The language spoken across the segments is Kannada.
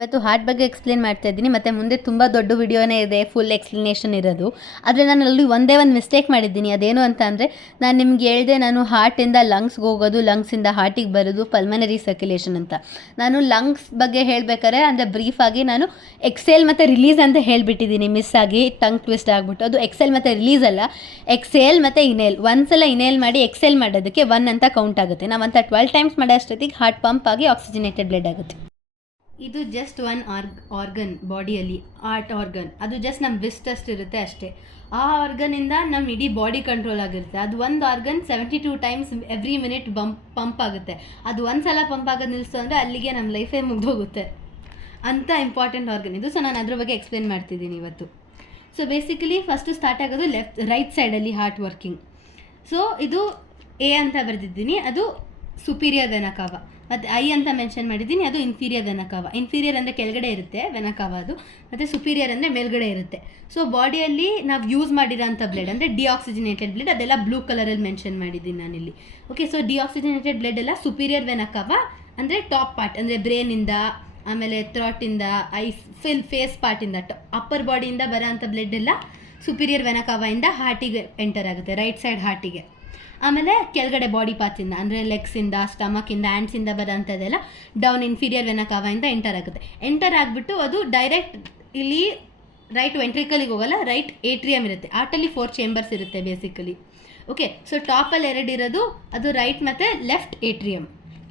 ಇವತ್ತು ಹಾರ್ಟ್ ಬಗ್ಗೆ ಎಕ್ಸ್ಪ್ಲೇನ್ ಮಾಡ್ತಾ ಇದ್ದೀನಿ ಮತ್ತು ಮುಂದೆ ತುಂಬ ದೊಡ್ಡ ವಿಡಿಯೋನೇ ಇದೆ, ಫುಲ್ ಎಕ್ಸ್ಪ್ಲನೇಷನ್ ಇರೋದು. ಆದರೆ ನಾನು ಅಲ್ಲಿ ಒಂದೇ ಒಂದು ಮಿಸ್ಟೇಕ್ ಮಾಡಿದ್ದೀನಿ. ಅದೇನು ಅಂತ ಅಂದರೆ, ನಾನು ನಿಮ್ಗೆ ಹೇಳಿದೆ ನಾನು ಹಾರ್ಟಿಂದ ಲಂಗ್ಸ್ಗೆ ಹೋಗೋದು, ಲಂಗ್ಸಿಂದ ಹಾರ್ಟಿಗೆ ಬರೋದು, ಪಲ್ಮನರಿ ಸರ್ಕ್ಯುಲೇಷನ್ ಅಂತ. ನಾನು ಲಂಗ್ಸ್ ಬಗ್ಗೆ ಹೇಳಬೇಕಾದ್ರೆ ಅಂದರೆ ಬ್ರೀಫಾಗಿ ನಾನು ಎಕ್ಸೇಲ್ ಮತ್ತು ರಿಲೀಸ್ ಅಂತ ಹೇಳಿಬಿಟ್ಟಿದ್ದೀನಿ, ಮಿಸ್ ಆಗಿ ಟಂಗ್ ಟ್ವಿಸ್ಟ್ ಆಗಿಬಿಟ್ಟು. ಅದು ಎಕ್ಸೇಲ್ ಮತ್ತು ರಿಲೀಸ್ ಅಲ್ಲ, ಎಕ್ಸೇಲ್ ಮತ್ತು ಇನೇಲ್. ಒಂದ್ಸಲ ಇನೇಲ್ ಮಾಡಿ ಎಕ್ಸೇಲ್ ಮಾಡೋದಕ್ಕೆ 1 ಅಂತ ಕೌಂಟ್ ಆಗುತ್ತೆ. ನಾವಂತ 12 ಟೈಮ್ಸ್ ಮಾಡೋ ಅಷ್ಟೊತ್ತಿಗೆ ಹಾರ್ಟ್ ಪಂಪ್ ಆಗಿ ಆಕ್ಸಿಜನೇಟೆಡ್ ಬ್ಲಡ್ ಆಗುತ್ತೆ. ಇದು ಜಸ್ಟ್ ಒನ್ ಆರ್ಗನ್ ಬಾಡಿಯಲ್ಲಿ, ಹಾರ್ಟ್ ಆರ್ಗನ್. ಅದು ಜಸ್ಟ್ ನಮ್ಮ ವಿಸ್ಟ್ ಅಷ್ಟು ಇರುತ್ತೆ ಅಷ್ಟೇ. ಆ ಆರ್ಗನಿಂದ ನಮ್ಮ ಇಡೀ ಬಾಡಿ ಕಂಟ್ರೋಲ್ ಆಗಿರುತ್ತೆ. ಅದು ಒಂದು organ 72 times every minute pump ಆಗುತ್ತೆ. ಅದು ಒಂದು ಸಲ ಪಂಪ್ ಆಗೋದು ನಿಲ್ಲಿಸು ಅಂದರೆ ಅಲ್ಲಿಗೆ ನಮ್ಮ ಲೈಫೇ ಮುಗಿದೋಗುತ್ತೆ. ಅಂಥ ಇಂಪಾರ್ಟೆಂಟ್ ಆರ್ಗನ್ ಇದು. ಸೊ ನಾನು ಅದ್ರ ಬಗ್ಗೆ ಎಕ್ಸ್ಪ್ಲೇನ್ ಮಾಡ್ತಿದ್ದೀನಿ ಇವತ್ತು. ಸೊ ಬೇಸಿಕಲಿ ಫಸ್ಟು ಸ್ಟಾರ್ಟ್ ಆಗೋದು ರೈಟ್ ಸೈಡಲ್ಲಿ ಹಾರ್ಟ್ ವರ್ಕಿಂಗ್. ಸೊ ಇದು ಎ ಅಂತ ಬರೆದಿದ್ದೀನಿ, ಅದು ಸುಪೀರಿಯರ್ ವೆನಾ ಕಾವಾ. ಮತ್ತು ಐ ಅಂತ ಮೆನ್ಷನ್ ಮಾಡಿದ್ದೀನಿ, ಅದು ಇನ್ಫೀರಿಯರ್ ವೆನಾ ಕಾವಾ. ಇನ್ಫೀರಿಯರ್ ಅಂದರೆ ಕೆಳಗಡೆ ಇರುತ್ತೆ ವೆನಾ ಕಾವಾ ಅದು, ಮತ್ತು ಸುಪೀರಿಯರ್ ಅಂದರೆ ಮೇಲ್ಗಡೆ ಇರುತ್ತೆ. ಸೊ ಬಾಡಿಯಲ್ಲಿ ನಾವು ಯೂಸ್ ಮಾಡಿರೋಂಥ ಬ್ಲಡ್ ಅಂದರೆ ಡಿಆಕ್ಸಿಜನೇಟೆಡ್ ಬ್ಲಡ್, ಅದೆಲ್ಲ ಬ್ಲೂ ಕಲರಲ್ಲಿ ಮೆನ್ಷನ್ ಮಾಡಿದ್ದೀನಿ ನಾನಿಲ್ಲಿ. ಓಕೆ, ಸೊ ಡಿಆಕ್ಸಿಜನೇಟೆಡ್ ಬ್ಲಡ್ ಎಲ್ಲ ಸುಪೀರಿಯರ್ ವೆನಾ ಕಾವಾ ಅಂದರೆ ಟಾಪ್ ಪಾರ್ಟ್, ಅಂದರೆ ಬ್ರೇನಿಂದ, ಆಮೇಲೆ ಥ್ರಾಟಿಂದ, ಫೇಸ್ ಪಾರ್ಟಿಂದ, ಅಪ್ಪರ್ ಬಾಡಿಯಿಂದ ಬರೋ ಅಂಥ ಬ್ಲಡ್ ಎಲ್ಲ ಸುಪೀರಿಯರ್ ವೆನಾ ಕಾವಾಯಿಂದ ಹಾರ್ಟಿಗೆ ಎಂಟರ್ ಆಗುತ್ತೆ, ರೈಟ್ ಸೈಡ್ ಹಾರ್ಟಿಗೆ. ಆಮೇಲೆ ಕೆಳಗಡೆ ಬಾಡಿ ಪಾರ್ಟ್ಸಿಂದ ಅಂದರೆ ಲೆಗ್ಸಿಂದ, ಸ್ಟಮಕಿಂದ, ಹ್ಯಾಂಡ್ಸಿಂದ ಬರೋಂಥದ್ದೆಲ್ಲ ಡೌನ್ ಇನ್ಫೀರಿಯರ್ ವೆನಾ ಕಾವಾಯಿಂದ ಎಂಟರ್ ಆಗುತ್ತೆ. ಎಂಟರ್ ಆಗಿಬಿಟ್ಟು ಅದು ಡೈರೆಕ್ಟ್ ಇಲ್ಲಿ ರೈಟ್ ವೆಂಟ್ರಿಕಲಿಗೆ ಹೋಗಲ್ಲ, ರೈಟ್ ಏಟ್ರಿಯಮ್ ಇರುತ್ತೆ. ಆರ್ಟಲ್ಲಿ 4 ಚೇಂಬರ್ಸ್ ಇರುತ್ತೆ ಬೇಸಿಕಲಿ. ಓಕೆ, ಸೊ ಟಾಪಲ್ಲಿ 2 ಇರೋದು ಅದು ರೈಟ್ ಮತ್ತು ಲೆಫ್ಟ್ ಏಟ್ರಿಯಮ್,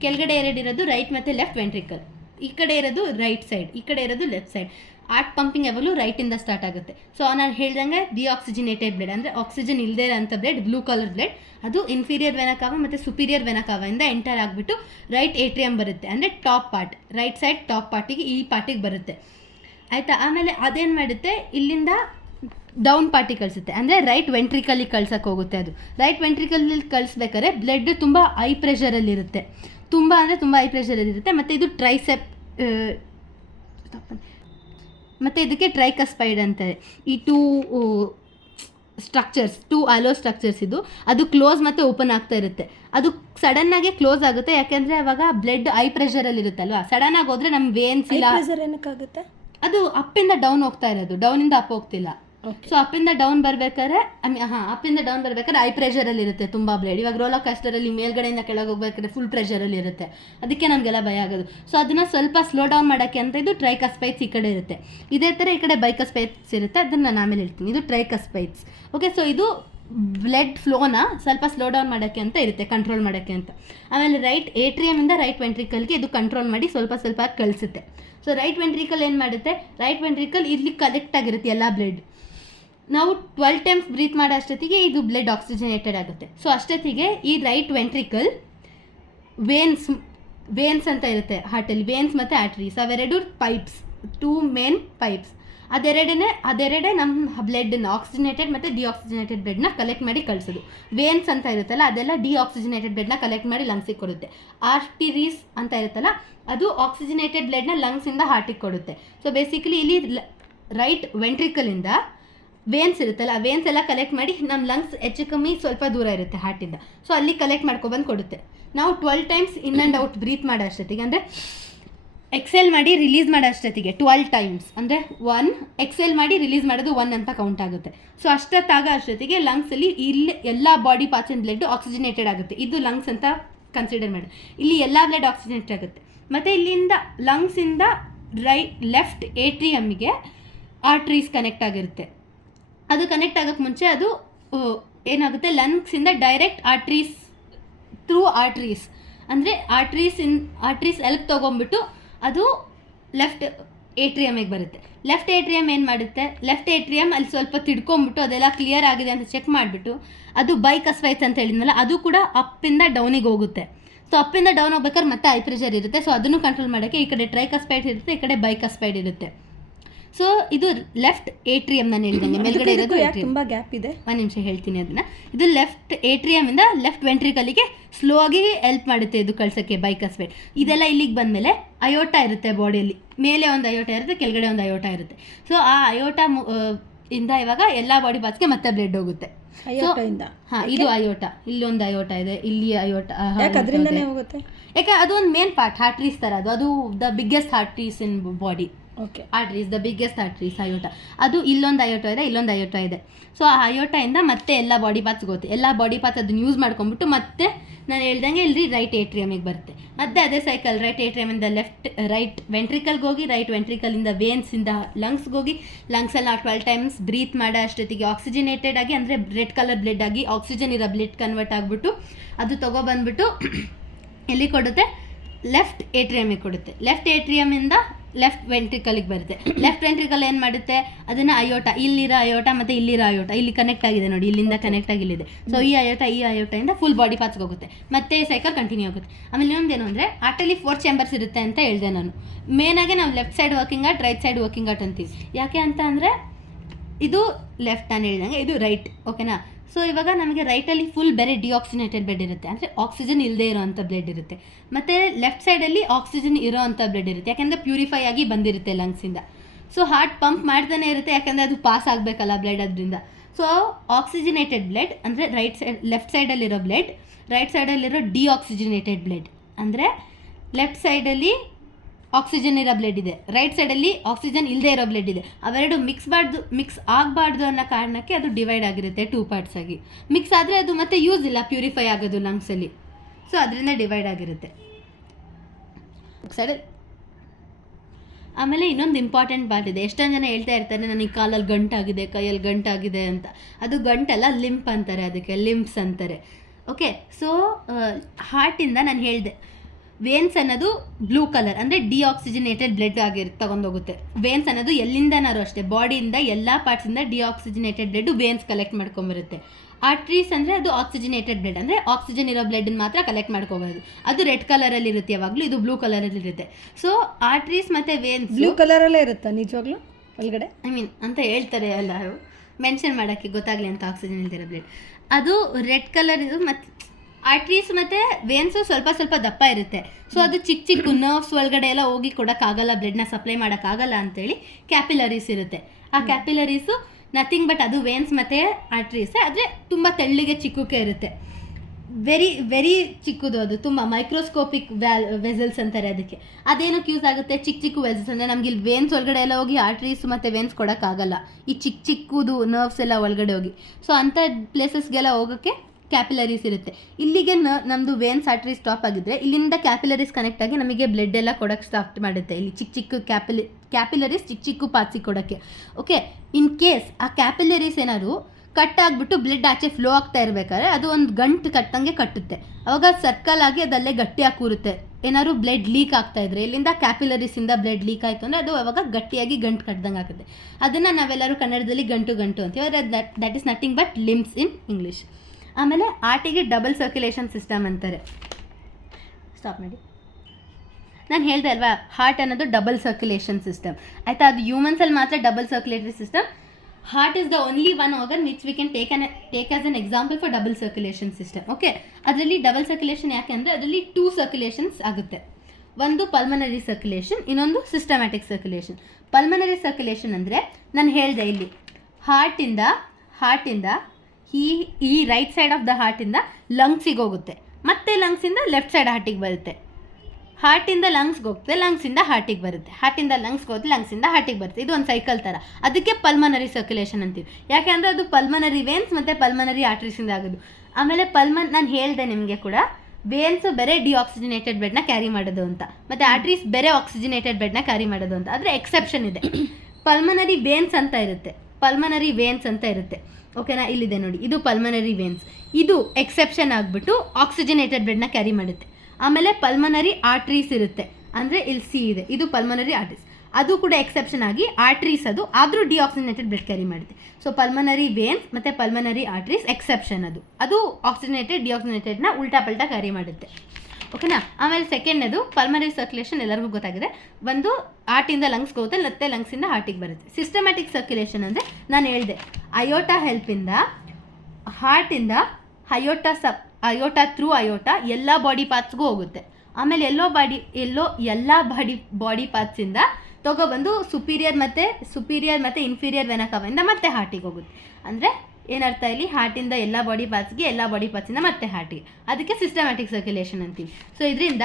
ಕೆಳಗಡೆ 2 ಇರೋದು ರೈಟ್ ಮತ್ತು ಲೆಫ್ಟ್ ವೆಂಟ್ರಿಕಲ್, ಈ ಕಡೆ ಇರೋದು ರೈಟ್ ಸೈಡ್, ಈ ಕಡೆ ಇರೋದು ಲೆಫ್ಟ್ ಸೈಡ್. ಹಾರ್ಟ್ ಪಂಪಿಂಗ್ ಯಾವಾಗಲೂ ರೈಟಿಂದ ಸ್ಟಾರ್ಟ್ ಆಗುತ್ತೆ. ಸೊ ನಾನು ಹೇಳ್ದಂಗೆ ಡಿಆಕ್ಸಿಜನೇಟೆಡ್ ಬ್ಲಡ್ ಅಂದರೆ ಆಕ್ಸಿಜನ್ ಇಲ್ಲದೇ ಇರೋಂಥ ಬ್ಲಡ್, ಬ್ಲೂ ಕಲರ್ ಬ್ಲಡ್, ಅದು ಇನ್ಫೀರಿಯರ್ ವೆನಾ ಕಾವಾ ಮತ್ತು ಸುಪೀರಿಯರ್ ವೆನಾ ಕಾವಾಯಿಂದ ಎಂಟರ್ ಆಗಿಬಿಟ್ಟು ರೈಟ್ ಏಟ್ರಿಯಮ್ ಬರುತ್ತೆ, ಅಂದರೆ top part, right side top ಪಾರ್ಟಿಗೆ, ಈ ಪಾರ್ಟಿಗೆ ಬರುತ್ತೆ. ಆಯಿತಾ? ಆಮೇಲೆ ಅದೇನು ಮಾಡುತ್ತೆ, ಇಲ್ಲಿಂದ ಡೌನ್ ಪಾರ್ಟಿಗೆ ಕಳಿಸುತ್ತೆ, ಅಂದರೆ ರೈಟ್ ವೆಂಟ್ರಿಕಲಿಗೆ ಕಳ್ಸೋಕ್ಕೆ ಹೋಗುತ್ತೆ. ಅದು ರೈಟ್ ವೆಂಟ್ರಿಕಲಲ್ಲಿ ಕಳಿಸ್ಬೇಕಾದ್ರೆ ಬ್ಲಡ್ ತುಂಬ ಹೈ ಪ್ರೆಷರಲ್ಲಿರುತ್ತೆ, ತುಂಬ ಅಂದರೆ ತುಂಬ ಹೈ ಪ್ರೆಷರಲ್ಲಿರುತ್ತೆ. ಮತ್ತು ಇದು ಮತ್ತು ಇದಕ್ಕೆ ಟ್ರೈಕಸ್ಪೈಡ್ ಅಂತಾರೆ. ಈ 2 ಸ್ಟ್ರಕ್ಚರ್ಸ್, 2 ಆಲೋ ಸ್ಟ್ರಕ್ಚರ್ಸ್ ಇದು, ಅದು ಕ್ಲೋಸ್ ಮತ್ತು ಓಪನ್ ಆಗ್ತಾ ಇರುತ್ತೆ. ಅದು ಸಡನ್ನಾಗಿ ಕ್ಲೋಸ್ ಆಗುತ್ತೆ, ಯಾಕೆಂದರೆ ಅವಾಗ ಬ್ಲಡ್ ಹೈ ಪ್ರೆಷರಲ್ಲಿ ಇರುತ್ತಲ್ವಾ. ಸಡನ್ನಾಗಿ ಹೋದರೆ ನಮ್ಮ ವೇನ್ಸ್ ಇಲ್ಲ, ಏನಕ್ಕಾಗುತ್ತೆ, ಅದು ಅಪ್ಪಿಂದ ಡೌನ್ ಹೋಗ್ತಾ ಇರೋದು, ಡೌನಿಂದ ಅಪ್ ಹೋಗ್ತಿಲ್ಲ. ಸೊ ಅಪ್ಪಿಂದ ಡೌನ್ ಬರಬೇಕಾದ್ರೆ ಅಪ್ಪಿಂದ ಡೌನ್ ಬರಬೇಕಾದ್ರೆ ಹೈ ಪ್ರೆಷರಲ್ಲಿ ಇರುತ್ತೆ ತುಂಬ ಬ್ಲಡ್. ಇವಾಗ ರೋಲರ್ ಕಾಸ್ಟರಲ್ಲಿ ಮೇಲ್ಗಡೆಯಿಂದ ಕೆಳಗೆ ಹೋಗ್ಬೇಕಾದ್ರೆ ಫುಲ್ ಪ್ರೆಷರಲ್ಲಿ ಇರುತ್ತೆ, ಅದಕ್ಕೆ ನಮಗೆಲ್ಲ ಭಯ ಆಗೋದು. ಸೊ ಅದನ್ನು ಸ್ವಲ್ಪ ಸ್ಲೋ ಡೌನ್ ಮಾಡೋಕ್ಕೆ ಅಂತ ಇದು ಟ್ರೈಕಸ್ಪೈಟ್ಸ್ ಈ ಕಡೆ ಇರುತ್ತೆ. ಇದೇ ಥರ ಈ ಕಡೆ ಬೈಕಸ್ಪೈಟ್ಸ್ ಇರುತ್ತೆ, ಅದನ್ನು ನಾನು ಆಮೇಲೆ ಹೇಳ್ತೀನಿ. ಇದು ಟ್ರೈಕಸ್ಪೈಟ್ಸ್. ಓಕೆ, ಸೊ ಇದು ಬ್ಲಡ್ ಫ್ಲೋನ ಸ್ವಲ್ಪ ಸ್ಲೋ ಡೌನ್ ಮಾಡೋಕ್ಕೆ ಅಂತ ಇರುತ್ತೆ, ಕಂಟ್ರೋಲ್ ಮಾಡೋಕ್ಕೆ ಅಂತ. ಆಮೇಲೆ ರೈಟ್ ಏಟ್ರಿಯಮಿಂದ ರೈಟ್ ವೆಂಟ್ರಿಕಲ್ಗೆ ಇದು ಕಂಟ್ರೋಲ್ ಮಾಡಿ ಸ್ವಲ್ಪ ಸ್ವಲ್ಪ ಕಳಿಸುತ್ತೆ. ಸೊ ರೈಟ್ ವೆಂಟ್ರಿಕಲ್ ಏನು ಮಾಡುತ್ತೆ, ರೈಟ್ ವೆಂಟ್ರಿಕಲ್ ಇಲ್ಲಿ ಕಲೆಕ್ಟ್ ಆಗಿರುತ್ತೆ ಎಲ್ಲ ಬ್ಲಡ್. ನಾವು 12 ಟೈಮ್ಸ್ ಬ್ರೀತ್ ಮಾಡೋ ಅಷ್ಟೊತ್ತಿಗೆ ಇದು ಬ್ಲಡ್ ಆಕ್ಸಿಜನೇಟೆಡ್ ಆಗುತ್ತೆ. ಸೊ ಅಷ್ಟೊತ್ತಿಗೆ ಈ ರೈಟ್ ವೆಂಟ್ರಿಕಲ್ ವೇನ್ಸ್ ಅಂತ ಇರುತ್ತೆ ಹಾರ್ಟಲ್ಲಿ, ವೇನ್ಸ್ ಮತ್ತು ಆರ್ಟರೀಸ್, ಅವೆರಡು ಪೈಪ್ಸ್, 2 ಮೇನ್ ಪೈಪ್ಸ್. ಅದೆರಡೇ ನಮ್ಮ ಬ್ಲಡ್ನ ಆಕ್ಸಿಜನೇಟೆಡ್ ಮತ್ತು ಡಿಆಕ್ಸಿಜನೇಟೆಡ್ ಬ್ಲಡ್ನ ಕಲೆಕ್ಟ್ ಮಾಡಿ ಕಳಿಸೋದು. ವೇನ್ಸ್ ಅಂತ ಇರುತ್ತಲ್ಲ, ಅದೆಲ್ಲ ಡಿಆಕ್ಸಿಜನೇಟೆಡ್ ಬ್ಲಡ್ನ ಕಲೆಕ್ಟ್ ಮಾಡಿ ಲಂಗ್ಸಿಗೆ ಕೊಡುತ್ತೆ. ಆರ್ಟರೀಸ್ ಅಂತ ಇರುತ್ತಲ್ಲ, ಅದು ಆಕ್ಸಿಜನೇಟೆಡ್ ಬ್ಲಡ್ನ ಲಂಗ್ಸಿಂದ ಹಾರ್ಟಿಗೆ ಕೊಡುತ್ತೆ. ಸೊ ಬೇಸಿಕಲಿ ಇಲ್ಲಿ ರೈಟ್ ವೆಂಟ್ರಿಕಲಿಂದ ವೇನ್ಸ್ ಇರುತ್ತಲ್ಲ, ಆ ವೇನ್ಸ್ ಎಲ್ಲ ಕಲೆಕ್ಟ್ ಮಾಡಿ ನಮ್ಮ ಲಂಗ್ಸ್ ಹೆಚ್ಚು ಕಮ್ಮಿ ಸ್ವಲ್ಪ ದೂರ ಇರುತ್ತೆ ಹಾರ್ಟಿಂದ, ಸೊ ಅಲ್ಲಿ ಕಲೆಕ್ಟ್ ಮಾಡ್ಕೊಬಂದು ಕೊಡುತ್ತೆ. ನಾವು 12 times in and out breath ಮಾಡೋ ಅಷ್ಟೊತ್ತಿಗೆ, ಅಂದರೆ ಎಕ್ಸೆಲ್ ಮಾಡಿ ರಿಲೀಸ್ ಮಾಡೋ ಅಷ್ಟೊತ್ತಿಗೆ 12 ಟೈಮ್ಸ್, ಅಂದರೆ 1 ಎಕ್ಸೆಲ್ ಮಾಡಿ ರಿಲೀಸ್ ಮಾಡೋದು 1 ಅಂತ ಕೌಂಟ್ ಆಗುತ್ತೆ. ಸೊ ಅಷ್ಟೊತ್ತಾಗ ಅಷ್ಟೊತ್ತಿಗೆ ಲಂಗ್ಸಲ್ಲಿ ಇಲ್ಲಿ ಎಲ್ಲ ಬಾಡಿ ಪಾರ್ಟ್ಸ್ ಬ್ಲಡ್ ಆಕ್ಸಿಜನೇಟೆಡ್ ಆಗುತ್ತೆ. ಇದು ಲಂಗ್ಸ್ ಅಂತ ಕನ್ಸಿಡರ್ ಮಾಡಿ, ಇಲ್ಲಿ ಎಲ್ಲ ಬ್ಲಡ್ ಆಕ್ಸಿಜನೇಟೆಡ್ ಆಗುತ್ತೆ. ಮತ್ತು ಇಲ್ಲಿಂದ ಲಂಗ್ಸಿಂದ ಲೆಫ್ಟ್ ಏಟ್ರಿಯಮ್ಗೆ ಆರ್ಟ್ರೀಸ್ ಕನೆಕ್ಟ್ ಆಗಿರುತ್ತೆ. ಅದು ಕನೆಕ್ಟ್ ಆಗೋಕ್ಕೆ ಮುಂಚೆ ಅದು ಏನಾಗುತ್ತೆ, ಲಂಗ್ಸಿಂದ ಡೈರೆಕ್ಟ್ ಥ್ರೂ ಆರ್ಟ್ರೀಸ್, ಅಂದರೆ ಆರ್ಟ್ರೀಸ್ ಎಲ್ಗೆ ತೊಗೊಂಬಿಟ್ಟು ಅದು ಲೆಫ್ಟ್ ಏಟ್ರಿಯಮಿಗೆ ಬರುತ್ತೆ. ಲೆಫ್ಟ್ ಏಟ್ರಿಯಮ್ ಏನು ಮಾಡುತ್ತೆ, ಲೆಫ್ಟ್ ಏಟ್ರಿಯಮ್ ಅಲ್ಲಿ ಸ್ವಲ್ಪ ತಿಡ್ಕೊಂಬಿಟ್ಟು ಅದೆಲ್ಲ ಕ್ಲಿಯರ್ ಆಗಿದೆ ಅಂತ ಚೆಕ್ ಮಾಡಿಬಿಟ್ಟು ಅದು ಬೈಕಸ್ಪೈಟ್ಸ್ ಅಂತ ಹೇಳಿದ್ನಲ್ಲ, ಅದು ಕೂಡ ಅಪ್ಪಿಂದ ಡೌನಿಗೆ ಹೋಗುತ್ತೆ. ಸೊ ಅಪ್ಪಿಂದ ಡೌನ್ ಹೋಗ್ಬೇಕಾದ್ರೆ ಮತ್ತೆ ಹೈ ಪ್ರೆಷರ್ ಇರುತ್ತೆ. ಸೊ ಅದನ್ನು ಕಂಟ್ರೋಲ್ ಮಾಡೋಕ್ಕೆ ಈ ಕಡೆ ಟ್ರೈಕಸ್ಪೈಡ್ ಇರುತ್ತೆ, ಈ ಕಡೆ ಬೈಕಸ್ಪೈಡ್ ಇರುತ್ತೆ. ಸೊ ಇದು ಲೆಫ್ಟ್ ಏಟ್ರಿಯಮ್, ನಾನು ಹೇಳಿದಂಗೆ ಮೇಲ್ಗಡೆ ಇರೋದು ತುಂಬ ಗ್ಯಾಪ್ ಇದೆ. ಒಂದು ನಿಮಿಷ ಹೇಳ್ತೀನಿ ಅದನ್ನು. ಇದು ಲೆಫ್ಟ್ ಏಟ್ರಿಯಮಿಂದ ಲೆಫ್ಟ್ ವೆಂಟ್ರಿಕಲಿಗೆ ಸ್ಲೋ ಆಗಿ ಹೆಲ್ಪ್ ಮಾಡುತ್ತೆ ಇದು ಕಳ್ಸೋಕ್ಕೆ ಬೈಕಸ್ಪೈಡ್. ಇದೆಲ್ಲ ಇಲ್ಲಿಗೆ ಬಂದಮೇಲೆ ಅಯೋಟ ಇರುತ್ತೆ ಬಾಡಿಯಲ್ಲಿ, ಮೇಲೆ ಒಂದು ಅಯೋಟ ಇರುತ್ತೆ, ಕೆಳಗಡೆ ಒಂದು ಅಯೋಟ ಇರುತ್ತೆ. ಸೊ ಆ ಅಯೋಟ ಇಂದ ಇವಾಗ ಎಲ್ಲ ಬಾಡಿ ಪಾರ್ಟ್ಸ್ಗೆ ಮತ್ತೆ ಬ್ಲಡ್ ಹೋಗುತ್ತೆ. ಅಯೋಟದಿಂದ. ಹಾಂ, ಇದು ಅಯೋಟ, ಇಲ್ಲೊಂದು ಅಯೋಟ ಇದೆ, ಇಲ್ಲಿ ಅಯೋಟ. ಯಾಕೆ ಅದರಿಂದನೇ ಹೋಗುತ್ತೆ? ಯಾಕೆ ಅದು ಒಂದು ಮೇನ್ ಪಾರ್ಟ್, ಆರ್ಟ್ರೀಸ್ ಥರ ಅದು the biggest arteries in body. Okay, arteries the biggest arteries aorta. ಅದು ಇಲ್ಲೊಂದು ಅಯೋಟ ಇದೆ, ಇಲ್ಲೊಂದು ಅಯೋಟ ಇದೆ. ಸೊ ಆ ಅಯೋಟದಿಂದ ಮತ್ತೆ ಎಲ್ಲ ಬಾಡಿ ಪಾರ್ಟ್ಸ್ ಹೋಗುತ್ತೆ. ಎಲ್ಲ ಬಾಡಿ ಪಾರ್ಟ್ಸ್ ಅದನ್ನ ಯೂಸ್ ಮಾಡ್ಕೊಂಡ್ಬಿಟ್ಟು ಮತ್ತೆ ನಾನು ಹೇಳ್ದಂಗೆ ಇಲ್ಲಿ ರೈಟ್ ಏಟ್ರಿಯಮಿಗೆ ಬರುತ್ತೆ. ಮತ್ತೆ ಅದೇ ಸೈಕಲ್, ರೈಟ್ ಏಟ್ರಿಯಮಿಂದ ರೈಟ್ ವೆಂಟ್ರಿಕಲ್ಗೆ ಹೋಗಿ, ರೈಟ್ ವೆಂಟ್ರಿಕಲಿಂದ ವೇನ್ಸಿಂದ ಲಂಗ್ಸ್ಗೆ ಹೋಗಿ, ಲಂಗ್ಸಲ್ಲಿ 12 ಟೈಮ್ಸ್ ಬ್ರೀತ್ ಮಾಡೋ ಅಷ್ಟೊತ್ತಿಗೆ ಆಕ್ಸಿಜನೇಟೆಡ್ ಆಗಿ, ಅಂದರೆ ರೆಡ್ ಕಲರ್ ಬ್ಲಡ್ ಆಗಿ ಆಕ್ಸಿಜನ್ ಇರೋ ಬ್ಲಡ್ ಕನ್ವರ್ಟ್ ಆಗಿಬಿಟ್ಟು ಅದು ತೊಗೊಬಂದ್ಬಿಟ್ಟು ಎಲ್ಲಿ ಕೊಡುತ್ತೆ? ಲೆಫ್ಟ್ ಏಟ್ರಿಯಮಿಗೆ ಕೊಡುತ್ತೆ. ಲೆಫ್ಟ್ ಏಟ್ರಿಯಮಿಂದ ಲೆಫ್ಟ್ ವೆಂಟ್ರಿಕಲಿಗೆ ಬರುತ್ತೆ. ಲೆಫ್ಟ್ ವೆಂಟ್ರಿಕಲ್ ಏನು ಮಾಡುತ್ತೆ? ಅದನ್ನು ಅಯೋಟ, ಇಲ್ಲಿರೋ ಅಯೋಟ ಮತ್ತು ಇಲ್ಲಿರೋ ಅಯೋಟ ಇಲ್ಲಿ ಕನೆಕ್ಟ್ ಆಗಿದೆ ನೋಡಿ, ಇಲ್ಲಿಂದ ಕನೆಕ್ಟ್ ಆಗಿಲ್ಲಿದೆ. ಸೊ ಈ ಅಯೋಟದಿಂದ ಫುಲ್ ಬಾಡಿ ಪಾರ್ಟ್ಸ್ಗೆ ಹೋಗುತ್ತೆ. ಮತ್ತೆ ಸೈಕಲ್ ಕಂಟಿನ್ಯೂ ಆಗುತ್ತೆ. ಆಮೇಲೆ ಇನ್ನೊಂದೇನು ಅಂದರೆ ಆರ್ಟಲ್ಲಿ 4 ಚೇಂಬರ್ಸ್ ಇರುತ್ತೆ ಅಂತ ಹೇಳಿದೆ ನಾನು. ಮೇನಾಗೆ ನಾವು ಲೆಫ್ಟ್ ಸೈಡ್ ವರ್ಕಿಂಗ್ ಆಟ್, ರೈಟ್ ಸೈಡ್ ವರ್ಕಿಂಗ್ ಆಟ್ ಅಂತೀವಿ. ಯಾಕೆ ಅಂತ ಅಂದರೆ ಇದು ಲೆಫ್ಟ್, ನಾನು ಹೇಳಿದಂಗೆ ಇದು ರೈಟ್, ಓಕೆನಾ? ಸೊ ಇವಾಗ ನಮಗೆ ರೈಟಲ್ಲಿ ಫುಲ್ ಬೇರೆ ಡಿಆಕ್ಸಿನೇಟೆಡ್ ಬ್ಲಡ್ ಇರುತ್ತೆ, ಅಂದರೆ ಆಕ್ಸಿಜನ್ ಇಲ್ಲದೆ ಇರೋವಂಥ ಬ್ಲಡ್ ಇರುತ್ತೆ. ಮತ್ತು ಲೆಫ್ಟ್ ಸೈಡಲ್ಲಿ ಆಕ್ಸಿಜನ್ ಇರೋ ಅಂಥ ಬ್ಲಡ್ ಇರುತ್ತೆ, ಯಾಕೆಂದರೆ ಪ್ಯೂರಿಫೈ ಆಗಿ ಬಂದಿರುತ್ತೆ ಲಂಗ್ಸಿಂದ. ಸೊ ಹಾರ್ಟ್ ಪಂಪ್ ಮಾಡ್ತಾನೆ ಇರುತ್ತೆ, ಯಾಕಂದರೆ ಅದು ಪಾಸ್ ಆಗಬೇಕಲ್ಲ ಬ್ಲಡ್ ಅದರಿಂದ. ಸೊ ಆಕ್ಸಿಜನೇಟೆಡ್ ಬ್ಲಡ್ ಅಂದರೆ ಲೆಫ್ಟ್ ಸೈಡಲ್ಲಿರೋ ಬ್ಲಡ್, ರೈಟ್ ಸೈಡಲ್ಲಿರೋ ಡಿಆಕ್ಸಿಜನೇಟೆಡ್ ಬ್ಲಡ್. ಅಂದರೆ ಲೆಫ್ಟ್ ಸೈಡಲ್ಲಿ ಆಕ್ಸಿಜನ್ ಇರೋ ಬ್ಲಡ್ ಇದೆ, ರೈಟ್ ಸೈಡಲ್ಲಿ ಆಕ್ಸಿಜನ್ ಇಲ್ಲದೆ ಇರೋ ಬ್ಲಡ್ ಇದೆ. ಅವೆರಡು ಮಿಕ್ಸ್ ಆಗಬಾರ್ದು ಅನ್ನೋ ಕಾರಣಕ್ಕೆ ಅದು ಡಿವೈಡ್ ಆಗಿರುತ್ತೆ 2 ಪಾರ್ಟ್ಸ್ ಆಗಿ. ಮಿಕ್ಸ್ ಆದರೆ ಅದು ಮತ್ತೆ ಯೂಸ್ ಇಲ್ಲ ಪ್ಯೂರಿಫೈ ಆಗೋದು ಲಂಗ್ಸಲ್ಲಿ. ಸೊ ಅದರಿಂದ ಡಿವೈಡ್ ಆಗಿರುತ್ತೆ ಸೈಡಲ್ಲಿ. ಆಮೇಲೆ ಇನ್ನೊಂದು ಇಂಪಾರ್ಟೆಂಟ್ ಪಾರ್ಟ್ ಇದೆ. ಎಷ್ಟೊಂದು ಜನ ಹೇಳ್ತಾ ಇರ್ತಾರೆ ನನಗೆ ಕಾಲಲ್ಲಿ ಗಂಟಾಗಿದೆ, ಕೈಯಲ್ಲಿ ಗಂಟಾಗಿದೆ ಅಂತ. ಅದು ಗಂಟಲ್ಲ, ಲಿಂಪ್ ಅಂತಾರೆ, ಅದಕ್ಕೆ ಲಿಂಪ್ಸ್ ಅಂತಾರೆ. ಓಕೆ, ಸೊ ಹಾರ್ಟಿಂದ ನಾನು ಹೇಳಿದೆ ವೇನ್ಸ್ ಅನ್ನೋದು ಬ್ಲೂ ಕಲರ್, ಅಂದರೆ ಡಿಆಕ್ಸಿಜನೇಟೆಡ್ ಬ್ಲಡ್ ತಗೊಂಡೋಗುತ್ತೆ. ವೇನ್ಸ್ ಅನ್ನೋದು ಎಲ್ಲಿಂದನಾರು ಅಷ್ಟೇ, ಬಾಡಿಯಿಂದ ಎಲ್ಲ ಪಾರ್ಟ್ಸಿಂದ ಡಿಆಕ್ಸಿಜನೇಟೆಡ್ ಬ್ಲಡ್ ವೇನ್ಸ್ ಕಲೆಕ್ಟ್ ಮಾಡ್ಕೊಂಬರುತ್ತೆ. ಆರ್ಟ್ರೀಸ್ ಅಂದರೆ ಅದು ಆಕ್ಸಿಜನೇಟೆಡ್ ಬ್ಲಡ್, ಅಂದರೆ ಆಕ್ಸಿಜನ್ ಇರೋ ಬ್ಲಡ್ನ ಮಾತ್ರ ಕಲೆಕ್ಟ್ ಮಾಡ್ಕೋಬೋದು. ಅದು ರೆಡ್ ಕಲರಲ್ಲಿ ಇರುತ್ತೆ ಯಾವಾಗಲೂ, ಇದು ಬ್ಲೂ ಕಲರಲ್ಲಿ ಇರುತ್ತೆ. ಸೊ ಆರ್ಟ್ರೀಸ್ ಮತ್ತು ವೇನ್ಸ್ ಬ್ಲೂ ಕಲರಲ್ಲೇ ಇರುತ್ತಾ ನಿಜವಾಗ್ಲೂ ಒಳಗಡೆ? ಅಂತ ಹೇಳ್ತಾರೆ ಎಲ್ಲರೂ, ಮೆನ್ಷನ್ ಮಾಡೋಕ್ಕೆ ಗೊತ್ತಾಗಲಿ ಅಂತ, ಆಕ್ಸಿಜನ್ ಇಲ್ದಿರೋ ಬ್ಲಡ್. ಅದು ರೆಡ್ ಕಲರ್ ಇದು. ಮತ್ತು ಆರ್ಟ್ರೀಸ್ ಮತ್ತು ವೇನ್ಸು ಸ್ವಲ್ಪ ದಪ್ಪ ಇರುತ್ತೆ. ಸೊ ಅದು ಚಿಕ್ಕ ನರ್ವ್ಸ್ ಒಳಗಡೆ ಎಲ್ಲ ಹೋಗಿ ಕೊಡೋಕ್ಕಾಗಲ್ಲ, ಬ್ಲಡ್ನ ಸಪ್ಲೈ ಮಾಡೋಕ್ಕಾಗಲ್ಲ ಅಂತೇಳಿ ಕ್ಯಾಪಿಲರೀಸ್ ಇರುತ್ತೆ. ಆ ಕ್ಯಾಪಿಲರೀಸು ನಥಿಂಗ್ ಬಟ್ ಅದು ವೇನ್ಸ್ ಮತ್ತು ಆರ್ಟ್ರೀಸೇ, ಆದರೆ ತುಂಬ ತೆಳ್ಳಿಗೆ ಚಿಕ್ಕಕ್ಕೆ ಇರುತ್ತೆ. ವೆರಿ ಚಿಕ್ಕದು, ಅದು ತುಂಬ ಮೈಕ್ರೋಸ್ಕೋಪಿಕ್ ವೆಸಲ್ಸ್ ಅಂತಾರೆ ಅದಕ್ಕೆ. ಅದೇನಕ್ಕೆ ಯೂಸ್ ಆಗುತ್ತೆ? ಚಿಕ್ಕ ವೆಸಲ್ಸ್ ಅಂದರೆ ನಮ್ಗೆ ಇಲ್ಲಿ ವೇನ್ಸ್ ಒಳಗಡೆ ಎಲ್ಲ ಹೋಗಿ ಆರ್ಟ್ರೀಸ್ ಮತ್ತು ವೇನ್ಸ್ ಕೊಡೋಕ್ಕಾಗಲ್ಲ, ಈ ಚಿಕ್ಕದು ನರ್ವ್ಸ್ ಎಲ್ಲ ಒಳಗಡೆ ಹೋಗಿ. ಸೊ ಅಂಥ ಪ್ಲೇಸಸ್ಗೆಲ್ಲ ಹೋಗೋಕ್ಕೆ ಕ್ಯಾಪಿಲರೀಸ್ ಇರುತ್ತೆ. ಇಲ್ಲಿಗೆ ನಮ್ಮದು ವೇನ್ಸ್ ಆರ್ಟ್ರೀಸ್ ಸ್ಟಾಪ್ ಆಗಿದ್ದರೆ ಇಲ್ಲಿಂದ ಕ್ಯಾಪಿಲರೀಸ್ ಕನೆಕ್ಟ್ ಆಗಿ ನಮಗೆ ಬ್ಲಡ್ ಎಲ್ಲ ಕೊಡೋಕ್ಕೆ ಸ್ಟಾರ್ಟ್ ಮಾಡುತ್ತೆ. ಇಲ್ಲಿ ಚಿಕ್ಕ ಕ್ಯಾಪಿಲರೀಸ್ ಚಿಕ್ಕ ಪಾರ್ಟ್ಸಿಗೆ ಕೊಡೋಕ್ಕೆ. ಓಕೆ, ಇನ್ ಕೇಸ್ ಆ ಕ್ಯಾಪಿಲರೀಸ್ ಏನಾದ್ರು ಕಟ್ ಆಗಿಬಿಟ್ಟು ಬ್ಲಡ್ ಆಚೆ ಫ್ಲೋ ಆಗ್ತಾ ಇರಬೇಕಾದ್ರೆ ಅದು ಒಂದು ಗಂಟು ಕಟ್ಟಂಗೆ ಕಟ್ಟುತ್ತೆ. ಅವಾಗ ಸರ್ಕಲ್ ಆಗಿ ಅದಲ್ಲೇ ಗಟ್ಟಿಯಾಗಿ ಕೂರುತ್ತೆ. ಏನಾದ್ರು ಬ್ಲಡ್ ಲೀಕ್ ಆಗ್ತಾ ಇದ್ರೆ, ಇಲ್ಲಿಂದ ಕ್ಯಾಪಿಲರೀಸಿಂದ ಬ್ಲಡ್ ಲೀಕ್ ಆಯಿತು ಅಂದರೆ ಅದು ಅವಾಗ ಗಟ್ಟಿಯಾಗಿ ಗಂಟು ಕಟ್ಟದಂಗೆ ಆಗುತ್ತೆ. ಅದನ್ನು ನಾವೆಲ್ಲರೂ ಕನ್ನಡದಲ್ಲಿ ಗಂಟು ಅಂತೀವಿ, that is nothing but limbs in English. ಆಮೇಲೆ ಆರ್ಟಿಗೆ ಡಬಲ್ ಸರ್ಕ್ಯುಲೇಷನ್ ಸಿಸ್ಟಮ್ ಅಂತಾರೆ. ಸ್ಟಾಪ್ ಮಾಡಿ. ನಾನು ಹೇಳಿದೆ ಅಲ್ವಾ, ಹಾರ್ಟ್ ಅನ್ನೋದು ಡಬಲ್ ಸರ್ಕ್ಯುಲೇಷನ್ ಸಿಸ್ಟಮ್ ಆಯಿತಾ. ಅದು ಹ್ಯೂಮನ್ಸಲ್ಲಿ ಮಾತ್ರ double circulatory system. Heart is the only one organ which we can take as an example for double circulation system. Okay, ಅದರಲ್ಲಿ ಡಬಲ್ ಸರ್ಕ್ಯುಲೇಷನ್ ಯಾಕೆ ಅಂದರೆ ಅದರಲ್ಲಿ 2 ಸರ್ಕ್ಯುಲೇಷನ್ಸ್ ಆಗುತ್ತೆ. ಒಂದು ಪಲ್ಮನರಿ ಸರ್ಕ್ಯುಲೇಷನ್, ಇನ್ನೊಂದು ಸಿಸ್ಟಮ್ಯಾಟಿಕ್ ಸರ್ಕ್ಯುಲೇಷನ್. ಪಲ್ಮನರಿ ಸರ್ಕ್ಯುಲೇಷನ್ ಅಂದರೆ ನಾನು ಹೇಳಿದೆ ಇಲ್ಲಿ ಹಾರ್ಟಿಂದ ಈ ರೈಟ್ ಸೈಡ್ ಆಫ್ ದ ಹಾರ್ಟಿಂದ ಲಂಗ್ಸಿಗೆ ಹೋಗುತ್ತೆ, ಮತ್ತೆ ಲಂಗ್ಸಿಂದ ಲೆಫ್ಟ್ ಸೈಡ್ ಹಾರ್ಟಿಗೆ ಬರುತ್ತೆ. ಹಾರ್ಟಿಂದ ಲಂಗ್ಸ್ಗೆ ಹೋಗುತ್ತೆ, ಲಂಗ್ಸಿಂದ ಹಾರ್ಟಿಗೆ ಬರುತ್ತೆ, ಹಾರ್ಟಿಂದ ಲಂಗ್ಸ್ಗೆ ಹೋಗುತ್ತೆ, ಲಂಗ್ಸಿಂದ ಹಾರ್ಟಿಗೆ ಬರುತ್ತೆ. ಇದು ಒಂದು ಸೈಕಲ್ ಥರ. ಅದಕ್ಕೆ ಪಲ್ಮನರಿ ಸರ್ಕ್ಯುಲೇಷನ್ ಅಂತೀವಿ. ಯಾಕೆ ಅಂದರೆ ಅದು ಪಲ್ಮನರಿ ವೇನ್ಸ್ ಮತ್ತು ಪಲ್ಮನರಿ ಆರ್ಟ್ರೀಸಿಂದ ಆಗೋದು. ಆಮೇಲೆ ನಾನು ಹೇಳಿದೆ ನಿಮಗೆ ಕೂಡ, ವೇನ್ಸ್ ಬೇರೆ ಡಿಆಕ್ಸಿಜನೇಟೆಡ್ ಬ್ಲಡ್ನ ಕ್ಯಾರಿ ಮಾಡೋದು ಅಂತ, ಮತ್ತು ಆರ್ಟ್ರೀಸ್ ಬೇರೆ ಆಕ್ಸಿಜನೇಟೆಡ್ ಬ್ಲಡ್ನ ಕ್ಯಾರಿ ಮಾಡೋದು ಅಂತ. ಆದರೆ ಎಕ್ಸೆಪ್ಷನ್ ಇದೆ. ಪಲ್ಮನರಿ ವೇನ್ಸ್ ಅಂತ ಇರುತ್ತೆ. ಓಕೆನಾ, ಇಲ್ಲಿದೆ ನೋಡಿ, ಇದು ಪಲ್ಮನರಿ ವೇನ್ಸ್. ಇದು ಎಕ್ಸೆಪ್ಷನ್ ಆಗಿಬಿಟ್ಟು ಆಕ್ಸಿಜನೇಟೆಡ್ ಬ್ಲಡ್ನ ಕ್ಯಾರಿ ಮಾಡುತ್ತೆ. ಆಮೇಲೆ ಪಲ್ಮನರಿ ಆರ್ಟ್ರೀಸ್ ಇರುತ್ತೆ, ಅಂದರೆ ಇಲ್ಲಿ ಸಿ ಇದೆ, ಇದು ಪಲ್ಮನರಿ ಆರ್ಟ್ರೀಸ್. ಅದು ಕೂಡ ಎಕ್ಸೆಪ್ಷನ್ ಆಗಿ ಆರ್ಟ್ರೀಸ್ ಅದು ಆದರೂ ಡಿಆಕ್ಸಿಜನೇಟೆಡ್ ಬ್ಲಡ್ ಕ್ಯಾರಿ ಮಾಡುತ್ತೆ. ಸೊ ಪಲ್ಮನರಿ ವೇನ್ಸ್ ಮತ್ತು ಪಲ್ಮನರಿ ಆರ್ಟ್ರೀಸ್ ಎಕ್ಸೆಪ್ಷನ್, ಅದು ಆಕ್ಸಿಜನೇಟೆಡ್ ಡಿಆಕ್ಸಿಜನೇಟೆಡ್ನ ಉಲ್ಟಾ ಪಲ್ಟಾ ಕ್ಯಾರಿ ಮಾಡುತ್ತೆ. ಓಕೆನಾ. ಆಮೇಲೆ ಸೆಕೆಂಡ್ನೇದು ಪಲ್ಮನರಿ ಸರ್ಕ್ಯುಲೇಷನ್ ಎಲ್ಲರಿಗೂ ಗೊತ್ತಾಗಿದೆ. ಒಂದು ಹಾರ್ಟಿಂದ ಲಂಗ್ಸ್ಗೆ ಹೋಗುತ್ತೆ, ಮತ್ತೆ ಲಂಗ್ಸಿಂದ ಹಾರ್ಟಿಗೆ ಬರುತ್ತೆ. ಸಿಸ್ಟಮ್ಯಾಟಿಕ್ ಸರ್ಕ್ಯುಲೇಷನ್ ಅಂದರೆ ನಾನು ಹೇಳಿದೆ, ಅಯೋಟಾ ಹೆಲ್ಪಿಂದ ಹಾರ್ಟಿಂದ ಅಯೋಟಾ ಥ್ರೂ ಅಯೋಟಾ ಎಲ್ಲ ಬಾಡಿ ಪಾರ್ಟ್ಸ್ಗೂ ಹೋಗುತ್ತೆ. ಆಮೇಲೆ ಎಲ್ಲ ಬಾಡಿ ಪಾರ್ಟ್ಸಿಂದ ತೊಗೊಬಂದು ಸುಪೀರಿಯರ್ ಮತ್ತು ಇನ್ಫೀರಿಯರ್ ವೆನಕವಿಂದ ಮತ್ತೆ ಹಾರ್ಟಿಗೆ ಹೋಗುತ್ತೆ. ಅಂದರೆ ಏನರ್ಥ ಇಲ್ಲಿ, ಹಾರ್ಟಿಂದ ಎಲ್ಲ ಬಾಡಿ ಪಾರ್ಟ್ಸ್ಗೆ, ಎಲ್ಲ ಬಾಡಿ ಪಾರ್ಟ್ಸಿಂದ ಮತ್ತೆ ಹಾರ್ಟಿಗೆ, ಅದಕ್ಕೆ ಸಿಸ್ಟಮ್ಯಾಟಿಕ್ ಸರ್ಕ್ಯುಲೇಷನ್ ಅಂತೀವಿ. ಸೊ ಇದರಿಂದ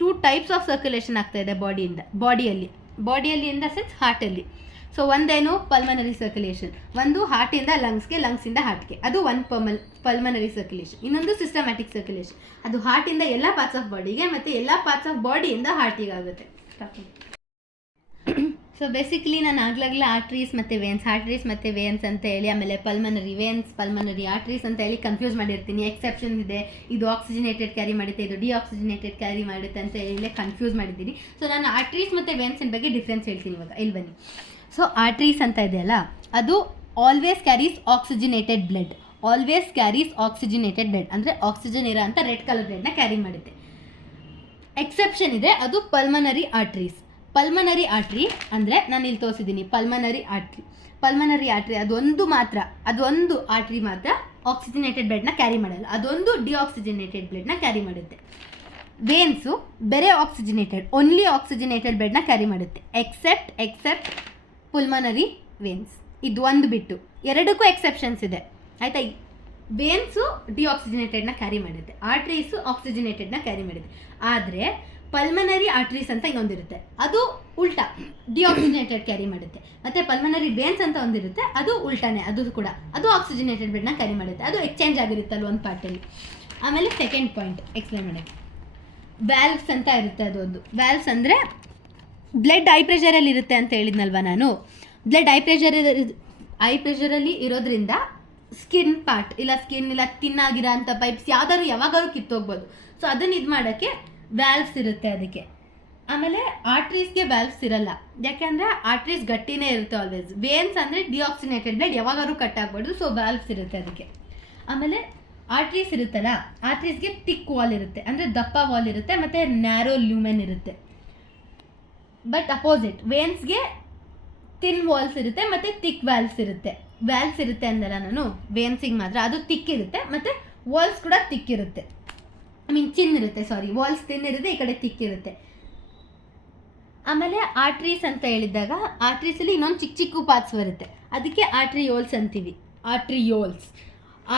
ಟೂ ಟೈಪ್ಸ್ ಆಫ್ ಸರ್ಕ್ಯುಲೇಷನ್ ಆಗ್ತಾ ಇದೆ ಬಾಡಿಯಲ್ಲಿ ಇನ್ ದ ಸೆನ್ಸ್ ಹಾರ್ಟಲ್ಲಿ. ಸೊ ಒಂದೇನು ಪಲ್ಮನರಿ ಸರ್ಕ್ಯುಲೇಷನ್, ಒಂದು ಹಾರ್ಟಿಂದ ಲಂಗ್ಸ್ಗೆ, ಲಂಗ್ಸಿಂದ ಹಾರ್ಟ್ಗೆ, ಅದು ಒಂದು ಪಲ್ಮನರಿ ಸರ್ಕ್ಯುಲೇಷನ್. ಇನ್ನೊಂದು ಸಿಸ್ಟಮ್ಯಾಟಿಕ್ ಸರ್ಕ್ಯುಲೇಷನ್, ಅದು ಹಾರ್ಟಿಂದ ಎಲ್ಲ ಪಾರ್ಟ್ಸ್ ಆಫ್ ಬಾಡಿಗೆ ಮತ್ತು ಎಲ್ಲ ಪಾರ್ಟ್ಸ್ ಆಫ್ ಬಾಡಿಯಿಂದ ಹಾರ್ಟಿಗೆ ಆಗುತ್ತೆ. ಸೊ ಬೇಸಿಕಲಿ ನಾನು ಆಗ್ಲಾಗಲೇ ಆರ್ಟ್ರೀಸ್ ಮತ್ತು ವೇನ್ಸ್ ಅಂತ ಹೇಳಿ, ಆಮೇಲೆ ಪಲ್ಮನರಿ ವೇನ್ಸ್, ಪಲ್ಮನರಿ ಆರ್ಟ್ರೀಸ್ ಅಂತ ಹೇಳಿ ಕನ್ಫ್ಯೂಸ್ ಮಾಡಿರ್ತೀನಿ. ಎಕ್ಸೆಪ್ಷನ್ ಇದೆ, ಇದು ಆಕ್ಸಿಜನೇಟೆಡ್ ಕ್ಯಾರಿ ಮಾಡುತ್ತೆ, ಇದು ಡಿಆಕ್ಸಿಜನೇಟೆಡ್ ಕ್ಯಾರಿ ಮಾಡುತ್ತೆ ಅಂತ ಹೇಳಿ ಕನ್ಫ್ಯೂಸ್ ಮಾಡಿದ್ದೀನಿ. ಸೊ ನಾನು ಆರ್ಟ್ರೀಸ್ ಮತ್ತು ವೇನ್ಸಿನ ಬಗ್ಗೆ ಡಿಫ್ರೆನ್ಸ್ ಹೇಳ್ತೀನಿ ಇವಾಗ. ಇಲ್ಲಿ ಬನ್ನಿ. ಸೊ ಆರ್ಟ್ರೀಸ್ ಅಂತ ಇದೆಯಲ್ಲ, ಅದು ಆಲ್ವೇಸ್ ಕ್ಯಾರೀಸ್ ಆಕ್ಸಿಜನೇಟೆಡ್ ಬ್ಲಡ್, ಅಂದರೆ ಆಕ್ಸಿಜನ್ ಇರೋ ಅಂತ ರೆಡ್ ಕಲರ್ ಬ್ಲಡ್ನ ಕ್ಯಾರಿ ಮಾಡುತ್ತೆ. ಎಕ್ಸೆಪ್ಷನ್ ಇದೆ, ಅದು ಪಲ್ಮನರಿ ಆರ್ಟ್ರೀಸ್ ಅಂದರೆ ನಾನು ಇಲ್ಲಿ ತೋರಿಸಿದ್ದೀನಿ. ಪಲ್ಮನರಿ ಆರ್ಟ್ರಿ ಅದೊಂದು ಆರ್ಟ್ರಿ ಮಾತ್ರ ಆಕ್ಸಿಜನೇಟೆಡ್ ಬ್ಲಡ್ನ ಕ್ಯಾರಿ ಮಾಡಲ್ಲ, ಅದೊಂದು ಡಿಆಕ್ಸಿಜನೇಟೆಡ್ ಬ್ಲಡ್ನ ಕ್ಯಾರಿ ಮಾಡುತ್ತೆ. ವೇನ್ಸು ಬೇರೆ ಓನ್ಲಿ ಆಕ್ಸಿಜನೇಟೆಡ್ ಬ್ಲಡ್ನ ಕ್ಯಾರಿ ಮಾಡುತ್ತೆ, ಎಕ್ಸೆಪ್ಟ್ ಪುಲ್ಮನರಿ ವೇನ್ಸ್. ಇದು ಒಂದು ಬಿಟ್ಟು ಎರಡಕ್ಕೂ ಎಕ್ಸೆಪ್ಷನ್ಸ್ ಇದೆ, ಆಯಿತಾ. ವೇನ್ಸು ಡಿಆಕ್ಸಿಜನೇಟೆಡ್ನ ಕ್ಯಾರಿ ಮಾಡುತ್ತೆ, ಆರ್ಟ್ರೀಸು ಆಕ್ಸಿಜನೇಟೆಡ್ನ ಕ್ಯಾರಿ ಮಾಡುತ್ತೆ. ಆದರೆ ಪಲ್ಮನರಿ ಆರ್ಟ್ರೀಸ್ ಅಂತ ಇನ್ನೊಂದಿರುತ್ತೆ, ಅದು ಉಲ್ಟಾ, ಡಿಆಕ್ಸಿಜನೇಟೆಡ್ ಕ್ಯಾರಿ ಮಾಡುತ್ತೆ. ಮತ್ತು ಪಲ್ಮನರಿ ವೇನ್ಸ್ ಅಂತ ಒಂದಿರುತ್ತೆ, ಅದು ಉಲ್ಟಾನೇ, ಅದು ಆಕ್ಸಿಜನೇಟೆಡ್ ಬ್ಲಡ್ನ ಕ್ಯಾರಿ ಮಾಡುತ್ತೆ, ಅದು ಎಕ್ಸ್ಚೇಂಜ್ ಆಗಿರುತ್ತಲ್ಲ ಒಂದು ಪಾರ್ಟಲ್ಲಿ. ಆಮೇಲೆ ಸೆಕೆಂಡ್ ಪಾಯಿಂಟ್ ಎಕ್ಸ್ಪ್ಲೇನ್ ಮಾಡೋಕ್ಕೆ, ವ್ಯಾಲ್ವ್ಸ್ ಅಂತ ಇರುತ್ತೆ. ಅದೊಂದು ವ್ಯಾಲ್ವ್ಸ್ ಅಂದರೆ ಬ್ಲಡ್ ಐ ಪ್ರೆಷರಲ್ಲಿ ಇರುತ್ತೆ ಅಂತ ಹೇಳಿದ್ನಲ್ವ ನಾನು. ಬ್ಲಡ್ ಐ ಪ್ರೆಷರಲ್ಲಿ ಇರೋದ್ರಿಂದ ಸ್ಕಿನ್ ಇಲ್ಲ ತಿನ್ನಾಗಿರೋ ಅಂಥ ಪೈಪ್ಸ್ ಯಾವಾಗಾದ್ರೂ ಕಿತ್ತೋಗ್ಬೋದು. ಸೊ ಅದನ್ನು ಇದು ಮಾಡೋಕ್ಕೆ ವ್ಯಾಲ್ವ್ಸ್ ಇರುತ್ತೆ ಅದಕ್ಕೆ. ಆಮೇಲೆ ಆರ್ಟ್ರೀಸ್ಗೆ ವ್ಯಾಲ್ವ್ಸ್ ಇರಲ್ಲ, ಯಾಕೆಂದರೆ ಆರ್ಟ್ರೀಸ್ ಗಟ್ಟಿನೇ ಇರುತ್ತೆ ಆಲ್ವೇಸ್. ವೇನ್ಸ್ ಅಂದರೆ ಡಿಆಕ್ಸಿನೇಟೆಡ್ ಬ್ಲಡ್ ಯಾವಾಗಾದ್ರೂ ಕಟ್ ಆಗ್ಬಾರ್ದು, ಸೊ ವ್ಯಾಲ್ವ್ಸ್ ಇರುತ್ತೆ ಅದಕ್ಕೆ. ಆಮೇಲೆ ಆರ್ಟ್ರೀಸ್ ಇರುತ್ತಲ್ಲ, ಆರ್ಟ್ರೀಸ್ಗೆ ತಿಕ್ ವಾಲ್ ಇರುತ್ತೆ, ಅಂದರೆ ದಪ್ಪ ವಾಲ್ ಇರುತ್ತೆ, ಮತ್ತು ನ್ಯಾರೋ ಲ್ಯೂಮೆನ್ ಇರುತ್ತೆ. ಬಟ್ ಅಪೋಸಿಟ್, ವೇನ್ಸ್ಗೆ ಥಿನ್ ವಾಲ್ಸ್ ಇರುತ್ತೆ ಮತ್ತು ತಿಕ್ ವ್ಯಾಲ್ವ್ಸ್ ಇರುತ್ತೆ ಅಂದಲ್ಲ ನಾನು. ವೇನ್ಸಿಗೆ ಮಾತ್ರ ಅದು ತಿಕ್ ಇರುತ್ತೆ, ಮತ್ತು ವಾಲ್ಸ್ ಕೂಡ ತಿಕ್ ಇರುತ್ತೆ, ವಾಲ್ಸ್ ಥಿನ್ ಇರುತ್ತೆ, ಈ ಕಡೆ ತಿಕ್ ಇರುತ್ತೆ. ಆಮೇಲೆ ಆರ್ಟ್ರೀಸ್ ಅಂತ ಹೇಳಿದಾಗ, ಆರ್ಟ್ರೀಸಲ್ಲಿ ಇನ್ನೊಂದು ಚಿಕ್ಕ ಪಾರ್ಟ್ಸ್ ಬರುತ್ತೆ, ಅದಕ್ಕೆ ಆರ್ಟ್ರಿಯೋಲ್ಸ್ ಅಂತೀವಿ.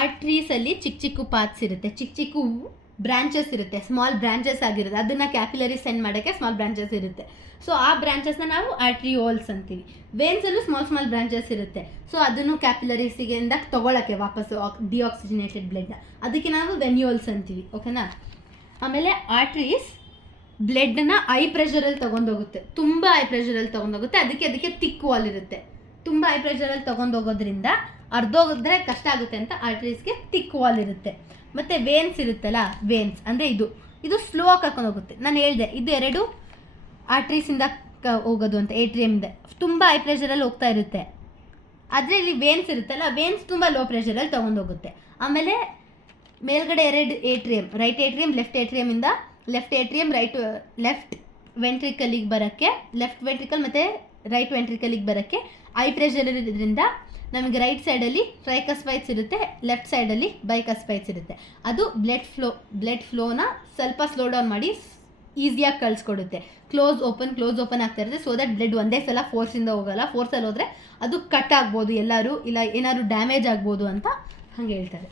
ಆರ್ಟ್ರೀಸಲ್ಲಿ ಚಿಕ್ಕ ಪಾರ್ಟ್ಸ್ ಇರುತ್ತೆ, ಚಿಕ್ಕ ಬ್ರಾಂಚಸ್ ಇರುತ್ತೆ, ಸ್ಮಾಲ್ ಬ್ರಾಂಚಸ್ ಆಗಿರುತ್ತೆ, ಅದನ್ನು ಕ್ಯಾಪಿಲರಿ ಸೆಂಡ್ ಮಾಡೋಕ್ಕೆ ಸ್ಮಾಲ್ ಬ್ರಾಂಚಸ್ ಇರುತ್ತೆ. ಸೊ ಆ ಬ್ರಾಂಚಸ್ನ ನಾವು ಆರ್ಟ್ರಿಯೋಲ್ಸ್ ಅಂತೀವಿ. ವೇನ್ಸಲ್ಲೂ ಸ್ಮಾಲ್ ಬ್ರಾಂಚಸ್ ಇರುತ್ತೆ, ಸೊ ಅದನ್ನು ಕ್ಯಾಪಿಲರೀಸಿಂದ ತೊಗೊಳಕ್ಕೆ ವಾಪಸ್ಸು ಡಿಆಕ್ಸಿಜನೇಟೆಡ್ ಬ್ಲಡ್ನ, ಅದಕ್ಕೆ ನಾವು ವೆನ್ಯೂಲ್ಸ್ ಅಂತೀವಿ, ಓಕೆನಾ. ಆಮೇಲೆ ಆರ್ಟ್ರೀಸ್ ಬ್ಲಡ್ನ ಐ ಪ್ರೆಷರಲ್ಲಿ ತೊಗೊಂಡೋಗುತ್ತೆ, ತುಂಬ ಐ ಪ್ರೆಷರಲ್ಲಿ ತೊಗೊಂಡೋಗುತ್ತೆ, ಅದಕ್ಕೆ ತಿಕ್ ವಾಲ್ ಇರುತ್ತೆ. ತುಂಬ ಐ ಪ್ರೆಷರಲ್ಲಿ ತೊಗೊಂಡೋಗೋದ್ರಿಂದ ಅರ್ಧೋಗಿದ್ರೆ ಕಷ್ಟ ಆಗುತ್ತೆ ಅಂತ ಆರ್ಟ್ರೀಸ್ಗೆ ತಿಕ್ ವಾಲ್ ಇರುತ್ತೆ. ಮತ್ತು ವೇನ್ಸ್ ಇರುತ್ತಲ್ಲ, ವೇನ್ಸ್ ಅಂದರೆ ಇದು ಸ್ಲೋ ಆಗಿ ಕರ್ಕೊಂಡು ಹೋಗುತ್ತೆ. ನಾನು ಹೇಳಿದೆ ಇದು ಎರಡು ಆರ್ಟ್ರೀಸಿಂದ ಹೋಗೋದು ಅಂತ, ಏಟ್ರಿಯಮಿಂದ ತುಂಬ ಹೈ ಪ್ರೆಷರಲ್ಲಿ ಹೋಗ್ತಾ ಇರುತ್ತೆ. ಆದರೆ ಇಲ್ಲಿ ವೇನ್ಸ್ ಇರುತ್ತಲ್ಲ, ವೇನ್ಸ್ ತುಂಬ ಲೋ ಪ್ರೆಷರಲ್ಲಿ ತೊಗೊಂಡೋಗುತ್ತೆ. ಆಮೇಲೆ ಮೇಲ್ಗಡೆ ಎರಡು atrium, right atrium, left atrium left ವೆಂಟ್ರಿಕಲಿಗೆ ಬರೋಕ್ಕೆ, ಲೆಫ್ಟ್ ವೆಂಟ್ರಿಕಲ್ ಮತ್ತು ರೈಟ್ ವೆಂಟ್ರಿಕಲಿಗೆ ಬರೋಕ್ಕೆ ಐ ಪ್ರೆಷರ್ ಇರೋದ್ರಿಂದ ನಮಗೆ ರೈಟ್ ಸೈಡಲ್ಲಿ ಟ್ರೈಕಸ್ಪೈಟ್ಸ್ ಇರುತ್ತೆ, ಲೆಫ್ಟ್ ಸೈಡಲ್ಲಿ ಬೈಕಸ್ಪೈಟ್ಸ್ ಇರುತ್ತೆ. ಅದು ಬ್ಲಡ್ ಫ್ಲೋನ ಸ್ವಲ್ಪ ಸ್ಲೋ ಡೌನ್ ಮಾಡಿ ಈಸಿಯಾಗಿ ಕಳಿಸ್ಕೊಡುತ್ತೆ. ಕ್ಲೋಸ್ ಓಪನ್ ಆಗ್ತಾ ಇರುತ್ತೆ, ಸೊ ದಟ್ ಬ್ಲಡ್ ಒಂದೇ ಸಲ ಫೋರ್ಸಿಂದ ಹೋಗಲ್ಲ. ಫೋರ್ಸಲ್ಲಿ ಹೋದರೆ ಅದು ಕಟ್ ಆಗ್ಬೋದು, ಏನಾದ್ರು ಡ್ಯಾಮೇಜ್ ಆಗ್ಬೋದು ಅಂತ ಹಾಗೆ ಹೇಳ್ತಾರೆ.